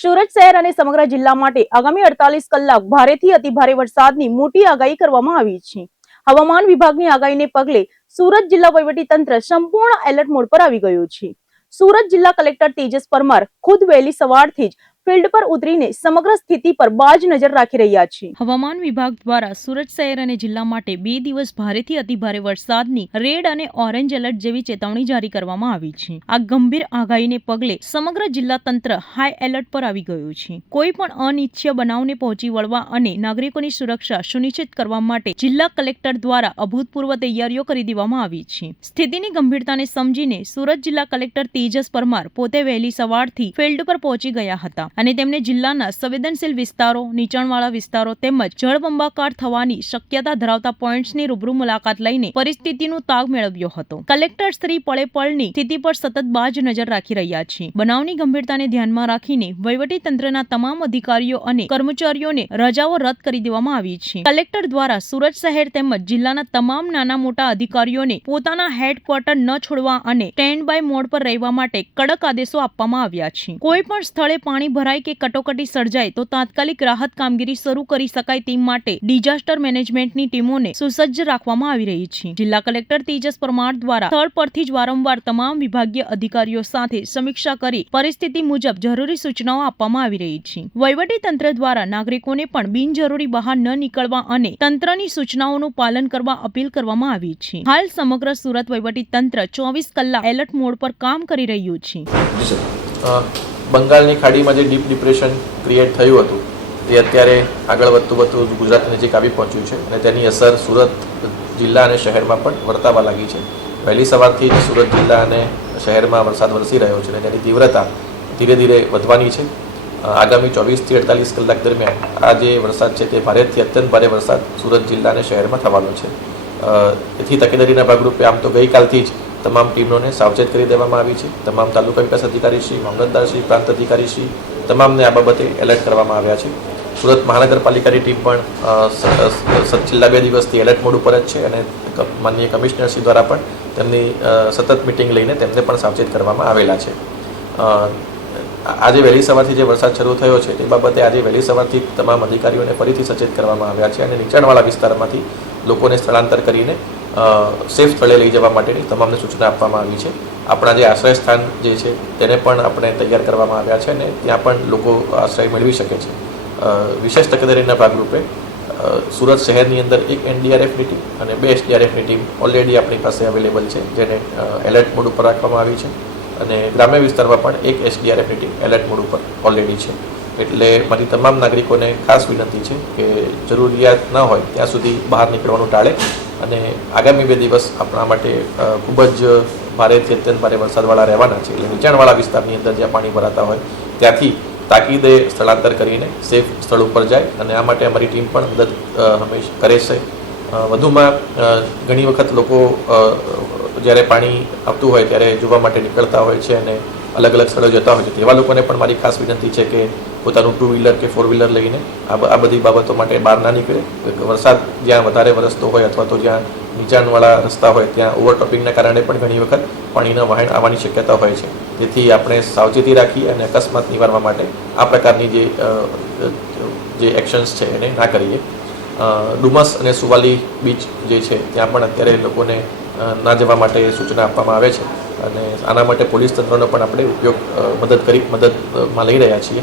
સુરત શહેર અને સમગ્ર જિલ્લા માટે આગામી 48 કલાક ભારેથી અતિભારે વરસાદની મોટી આગાહી કરવામાં આવી છે। હવામાન વિભાગની આગાહીને પગલે સુરત જિલ્લા વહીવટીતંત્ર સંપૂર્ણ એલર્ટ મોડ પર આવી ગયું છે। સુરત જિલ્લા કલેક્ટર તેજસ પરમાર ખુદ વહેલી સવારથી જ ફિલ્ડ પર ઉતરીને સમગ્ર સ્થિતિ પર બાજ નજર રાખી રહ્યા છે। હવામાન વિભાગ દ્વારા સુરત શહેર અને જિલ્લા માટે 2 દિવસ ભારેથી અતિભારે વરસાદની રેડ અને ઓરેન્જ એલર્ટ જેવી ચેતવણી જારી કરવામાં આવી છે। આ ગંભીર આગાહીને પગલે સમગ્ર જિલ્લા તંત્ર હાઈ એલર્ટ પર આવી ગયું છે। કોઈ પણ અનિચ્છનીય બનાવને પહોંચી વળવા અને નાગરિકોની સુરક્ષા સુનિશ્ચિત કરવા માટે જિલ્લા કલેક્ટર દ્વારા અભૂતપૂર્વ તૈયારીઓ કરી દેવામાં આવી છે। સ્થિતિની ગંભીરતાને સમજીને સુરત જિલ્લા કલેક્ટર તેજસ પરમાર પોતે વહેલી સવારથી ફિલ્ડ પર પહોંચી ગયા હતા અને તેમણે જિલ્લાના સંવેદનશીલ વિસ્તારો, નીચાણવાળા વિસ્તારો તેમજ જળબંબાકાર થવાની શક્યતા ધરાવતા પોઈન્ટ્સની રૂબરૂ મુલાકાત લઈને પરિસ્થિતિનો તાગ મેળવ્યો હતો। કલેક્ટર શ્રી પળે પળની સ્થિતિ પર સતત બાજ નજર રાખી રહ્યા છે। બનાવની ગંભીરતાને ધ્યાનમાં રાખીને વહીવટી તંત્રના તમામ અધિકારીઓ અને કર્મચારીઓને રજાઓ રદ કરી દેવામાં આવી છે। કલેક્ટર દ્વારા સુરત શહેર તેમજ જિલ્લાના તમામ નાના મોટા અધિકારીઓને પોતાના હેડક્વાર્ટર ન છોડવા અને સ્ટેન્ડ બાય મોડ પર રહેવા માટે કડક આદેશો આપવામાં આવ્યા છે। કોઈ પણ સ્થળે પાણી ભરાય કે કટોકટી સર્જાય તો તાત્કાલિક રાહત કામગીરી શરૂ કરી શકાય તે માટે ડિઝાસ્ટર મેનેજમેન્ટની ટીમોને સુસજ્જ રાખવામાં આવી રહી છે। જિલ્લા કલેક્ટર તેજસ પરમાર દ્વારા સ્થળ પરથી જ વારંવાર તમામ વિભાગીય અધિકારીઓ સાથે સમીક્ષા કરી પરિસ્થિતિ મુજબ જરૂરી સૂચનાઓ આપવામાં આવી રહી છે। વહીવટી તંત્ર દ્વારા નાગરિકોને પણ બિનજરૂરી બહાર ન નીકળવા અને તંત્રની સૂચનાઓનું પાલન કરવા અપીલ કરવામાં આવી છે। હાલ સમગ્ર સુરત વહીવટી તંત્ર 24 કલાક એલર્ટ મોડ પર કામ કરી રહ્યું છે। બંગાળની ખાડીમાં જે ડીપ ડિપ્રેશન ક્રિએટ થયું હતું તે અત્યારે આગળ વધતું ગુજરાતની નજીક આવી પહોંચ્યું છે અને તેની અસર સુરત જિલ્લા અને શહેરમાં પણ વર્તાવા લાગી છે। વહેલી સવારથી જ સુરત જિલ્લા અને શહેરમાં વરસાદ વરસી રહ્યો છે અને તેની તીવ્રતા ધીરે ધીરે વધવાની છે। આગામી 24 થી 48 કલાક દરમિયાન આ જે વરસાદ છે તે ભારેથી અત્યંત ભારે વરસાદ સુરત જિલ્લા અને શહેરમાં થવાનો છે। તેથી તકેદારીના ભાગરૂપે આમ તો ગઈકાલથી જ તમામ ટીમોને સાવચેત કરી દેવામાં આવી છે। તમામ તાલુકા વિકાસ અધિકારીશ્રી, મામલતદારશ્રી, પ્રાંત અધિકારીશ્રી તમામને આ બાબતે એલર્ટ કરવામાં આવ્યા છે। સુરત મહાનગરપાલિકાની ટીમ પણ છેલ્લા 2 દિવસથી એલર્ટ મોડ ઉપર જ છે અને માનનીય કમિશનરશ્રી દ્વારા પણ તેમની સતત મિટિંગ લઈને તેમને પણ સાવચેત કરવામાં આવેલા છે। આજે વહેલી સવારથી જે વરસાદ શરૂ થયો છે તે બાબતે આજે વહેલી સવારથી તમામ અધિકારીઓને ફરીથી સચેત કરવામાં આવ્યા છે અને નીચાણવાળા વિસ્તારમાંથી લોકોને સ્થળાંતર કરીને સેફ સ્થળે લઈ જવા માટેની તમામને સૂચના આપવામાં આવી છે। આપણા જે આશ્રય સ્થાન જે છે તેને પણ આપણે તૈયાર કરવામાં આવ્યા છે અને ત્યાં પણ લોકો આશ્રય મેળવી શકે છે। વિશેષ તકેદારીના ભાગરૂપે સુરત શહેરની અંદર એક એનડીઆરએફની ટીમ અને 2 એસડીઆરએફની ટીમ ઓલરેડી આપણી પાસે અવેલેબલ છે જેને એલર્ટ મોડ ઉપર રાખવામાં આવી છે અને ગ્રામ્ય વિસ્તારમાં પણ એક એસડીઆરએફની ટીમ એલર્ટ મોડ ઉપર ઓલરેડી છે। એટલે મારી તમામ નાગરિકોને ખાસ વિનંતી છે કે જરૂરિયાત ન હોય ત્યાં સુધી બહાર નીકળવાનું ટાળે અને આગામી 2 દિવસ આપણા માટે ખૂબ જ ભારેથી અત્યંત ભારે વરસાદવાળા રહેવાના છે। એટલે નીચાણવાળા વિસ્તારની અંદર જ્યાં પાણી ભરાતા હોય ત્યાંથી તાકીદે સ્થળાંતર કરીને સેફ સ્થળ ઉપર જાય અને આ માટે અમારી ટીમ પણ મદદ હંમેશા કરે છે। વધુમાં ઘણી વખત લોકો જ્યારે પાણી આવતું હોય ત્યારે જોવા માટે નીકળતા હોય છે અને અલગ અલગ સ્થળો જતા હોય છે તેવા લોકોને પણ મારી ખાસ વિનંતી છે કે પોતાનું 2 વ્હીલર કે 4 વ્હીલર લઈને આ બધી બાબતો માટે બહાર ના નીકળે। વરસાદ જ્યાં વધારે વરસતો હોય અથવા તો જ્યાં નીચાણવાળા રસ્તા હોય ત્યાં ઓવરટોપિંગના કારણે પણ ઘણી વખત પાણીના વહેણ આવવાની શક્યતા હોય છે। તેથી આપણે સાવચેતી રાખી અને અકસ્માત નિવારવા માટે આ પ્રકારની જે એક્શન્સ છે એને ના કરીએ। ડુમસ અને સુવાલી બીચ જે છે ત્યાં પણ અત્યારે લોકોને ના જવા માટે સૂચના આપવામાં આવે છે અને આના માટે પોલીસ તંત્રનો પણ આપણે મદદમાં લઈ રહ્યા છીએ।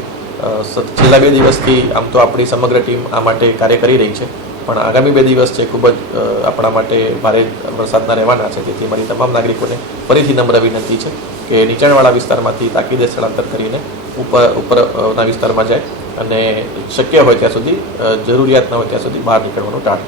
છેલ્લા 2 દિવસથી આમ તો આપણી સમગ્ર ટીમ આ માટે કાર્ય કરી રહી છે પણ આગામી 2 દિવસ છે ખૂબ જ આપણા માટે ભારે વરસાદના રહેવાના છે। તેથી મારી તમામ નાગરિકોને ફરીથી નમ્ર વિનંતી છે કે નીચાણવાળા વિસ્તારમાંથી તાકીદે સ્થળાંતર કરીને ઉપરના વિસ્તારમાં જાય અને શક્ય હોય ત્યાં સુધી જરૂરિયાત ન હોય ત્યાં સુધી બહાર નીકળવાનું ટાળે।